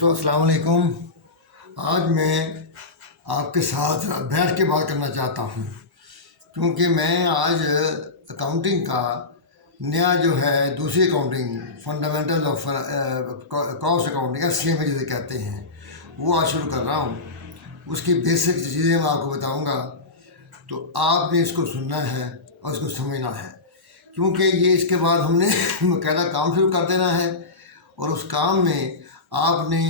دوستوں السلام علیکم۔ آج میں آپ کے ساتھ بیٹھ کے بات کرنا چاہتا ہوں کیونکہ میں آج اکاؤنٹنگ کا نیا جو ہے دوسری accounting fundamental of cost accounting FCM جسے کہتے ہیں وہ آج شروع کر رہا ہوں۔ اس کی بیسک چیزیں میں آپ کو بتاؤں گا، تو آپ نے اس کو سننا ہے اور اس کو سمجھنا ہے، کیونکہ یہ اس کے بعد ہم نے باقاعدہ کام شروع کر دینا ہے، اور اس کام میں آپ نے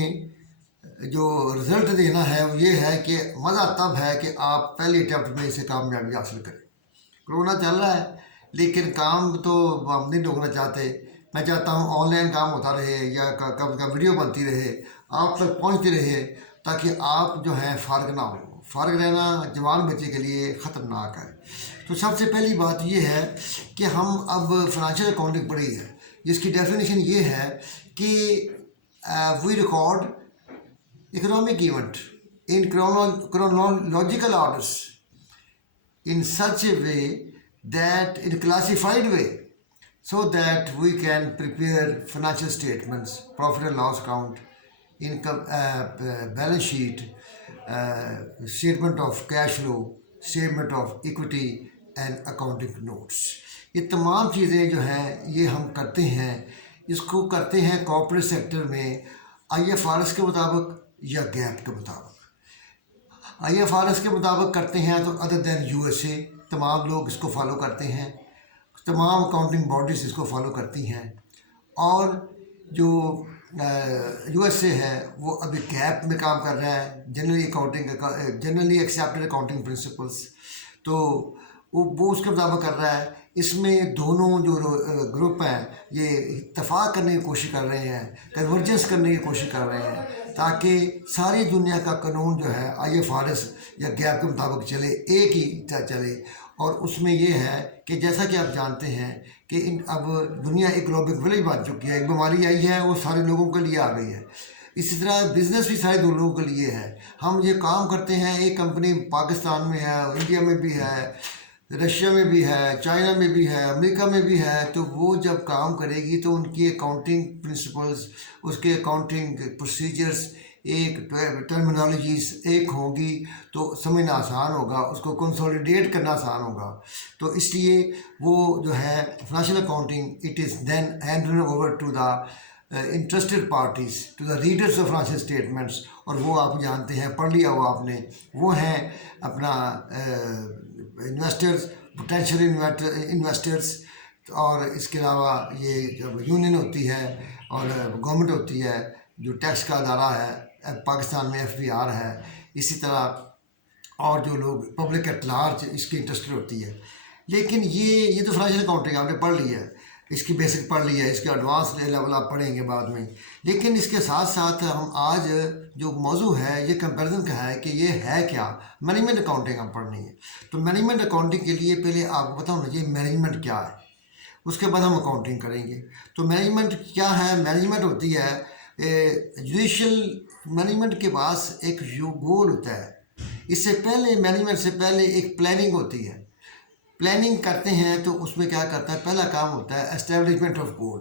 جو رزلٹ دینا ہے وہ یہ ہے کہ مزہ تب ہے کہ آپ پہلی اٹیمپٹ میں اسے کامیابی حاصل کریں۔ کرونا چل رہا ہے لیکن کام تو ہم نہیں روکنا چاہتے۔ میں چاہتا ہوں آن لائن کام ہوتا رہے یا کب کا ویڈیو بنتی رہے، آپ تک پہنچتی رہے، تاکہ آپ جو ہے فارغ نہ ہو۔ فارغ رہنا جوان بچے کے لیے خطرناک ہے۔ تو سب سے پہلی بات یہ ہے کہ ہم اب فائنینشیل اکاؤنٹنگ پڑھی ہے، جس کی ڈیفینیشن یہ ہے کہ we record economic event in chronological orders in such a way that in a classified way, so that we can prepare financial statements, profit and loss account, income, balance sheet, statement of cash flow, statement of equity and accounting notes. یہ تمام چیزیں جو ہیں یہ ہم کرتے ہیں، اس کو کرتے ہیں کارپوریٹ سیکٹر میں IFRS کے مطابق یا گیپ کے مطابق۔ IFRS کے مطابق کرتے ہیں تو ادر دین USA تمام لوگ اس کو فالو کرتے ہیں، تمام اکاؤنٹنگ باڈیز اس کو فالو کرتی ہیں، اور جو USA ہے وہ ابھی گیپ میں کام کر رہا ہے، جنرلی ایکسیپٹڈ اکاؤنٹنگ پرنسپلس، تو وہ اس کے مطابق کر رہا ہے۔ اس میں دونوں جو گروپ ہیں یہ اتفاق کرنے کی کوشش کر رہے ہیں، کنورجنس کرنے کی کوشش کر رہے ہیں، تاکہ ساری دنیا کا قانون جو ہے IFRS یا گیپ کے مطابق چلے، ایک ہی چلے۔ اور اس میں یہ ہے کہ جیسا کہ آپ جانتے ہیں کہ اب دنیا ایک گلوبل ولیج بن چکی ہے، ایک بیماری آئی ہے وہ سارے لوگوں کے لیے آ گئی ہے۔ اسی طرح بزنس بھی سارے لوگوں کے لیے ہے۔ ہم یہ کام کرتے ہیں، ایک کمپنی پاکستان میں ہے، انڈیا میں بھی ہے، رشیا میں بھی ہے، چائنا میں بھی ہے، امریکہ میں بھی ہے، تو وہ جب کام کرے گی تو ان کی اکاؤنٹنگ پرنسپلز، اس کے اکاؤنٹنگ پروسیجرز، ایک ٹرمینالوجیز ایک ہوں گی تو سمجھنا آسان ہوگا، اس کو کنسولیڈیٹ کرنا آسان ہوگا۔ تو اس لیے وہ جو ہے financial accounting it is then hand over to the interested parties, to the readers of financial statements, اور وہ آپ جانتے ہیں، پڑھ لیا ہوا آپ نے، وہ ہیں اپنا انویسٹرز، پوٹینشیل انویسٹرز، اور اس کے علاوہ یہ جب یونین ہوتی ہے اور گورنمنٹ ہوتی ہے جو ٹیکس کا ادارہ ہے، پاکستان میں FBR ہے، اسی طرح اور جو لوگ پبلک ایٹ لارج اس کی انٹرسٹڈ ہوتی ہے۔ لیکن یہ تو فائنینشیل اکاؤنٹنگ آپ نے پڑھ لی ہے، اس کی بیسک پڑھ لی ہے، اس کے ایڈوانس لیول آپ پڑھیں گے بعد میں۔ لیکن اس کے ساتھ ساتھ ہم آج جو موضوع ہے یہ کمپیریزن کا ہے کہ یہ ہے کیا، مینجمنٹ اکاؤنٹنگ ہم پڑھنی ہے۔ تو مینجمنٹ اکاؤنٹنگ کے لیے پہلے آپ کو بتاؤں نا یہ مینجمنٹ کیا ہے، اس کے بعد ہم اکاؤنٹنگ کریں گے۔ تو مینجمنٹ کیا ہے؟ مینجمنٹ ہوتی ہے جوڈیشل مینجمنٹ کے پاس ایک گول ہوتا ہے۔ اس سے پہلے مینجمنٹ سے پہلے ایک پلاننگ ہوتی ہے۔ پلاننگ کرتے ہیں تو اس میں کیا کرتا ہے، پہلا کام ہوتا ہے اسٹیبلشمنٹ آف گول۔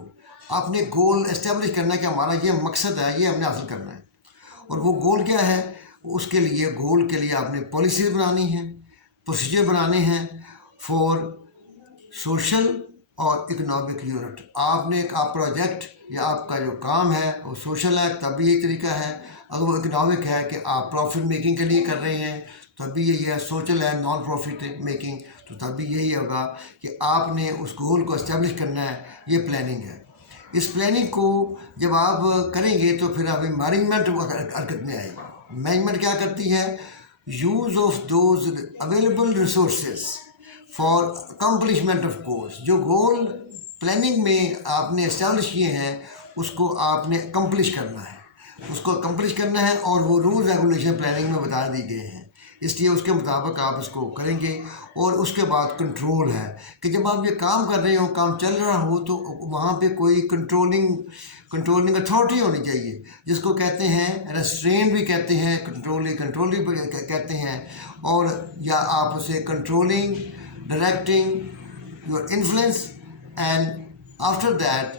آپ نے گول اسٹیبلش کرنا ہے کہ ہمارا یہ مقصد ہے، یہ ہم نے حاصل کرنا ہے، اور وہ گول کیا ہے، اس کے لیے گول کے لیے آپ نے پالیسیز بنانی ہیں، پروسیجر بنانے ہیں فار سوشل اور اکنامک یونٹ۔ آپ نے ایک پروجیکٹ یا آپ کا جو کام ہے وہ سوشل ہے تب بھی یہی طریقہ ہے، اگر وہ اکنامک ہے کہ آپ پروفٹ میکنگ کے لیے کر رہے ہیں تب بھی یہی ہے، سوشل ہے نان پروفٹ میکنگ تو تب بھی یہی ہوگا کہ آپ نے اس گول کو اسٹیبلش کرنا ہے۔ یہ پلاننگ ہے۔ اس پلاننگ کو جب آپ کریں گے تو پھر ابھی مینجمنٹ حرکت میں آئے گی۔ مینجمنٹ کیا کرتی ہے؟ Use of those available resources for accomplishment of goals. جو گول پلاننگ میں آپ نے اسٹیبلش کیے ہیں اس کو آپ نے اکمپلش کرنا ہے، اس کو اکمپلش کرنا ہے، اور وہ رول ریگولیشن پلاننگ میں بتا دی گئے ہیں، اس لیے اس کے مطابق آپ اس کو کریں گے۔ اور اس کے بعد کنٹرول ہے کہ جب آپ یہ کام کر رہے ہو، کام چل رہا ہو، تو وہاں پہ کوئی کنٹرولنگ اتھارٹی ہونی چاہیے، جس کو کہتے ہیں ریسٹرین بھی کہتے ہیں، کنٹرول بھی کہتے ہیں، اور یا آپ اسے controlling, directing your influence, and after that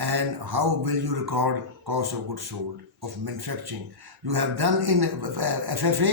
and how will you record cost of goods sold of manufacturing you have done in FFA।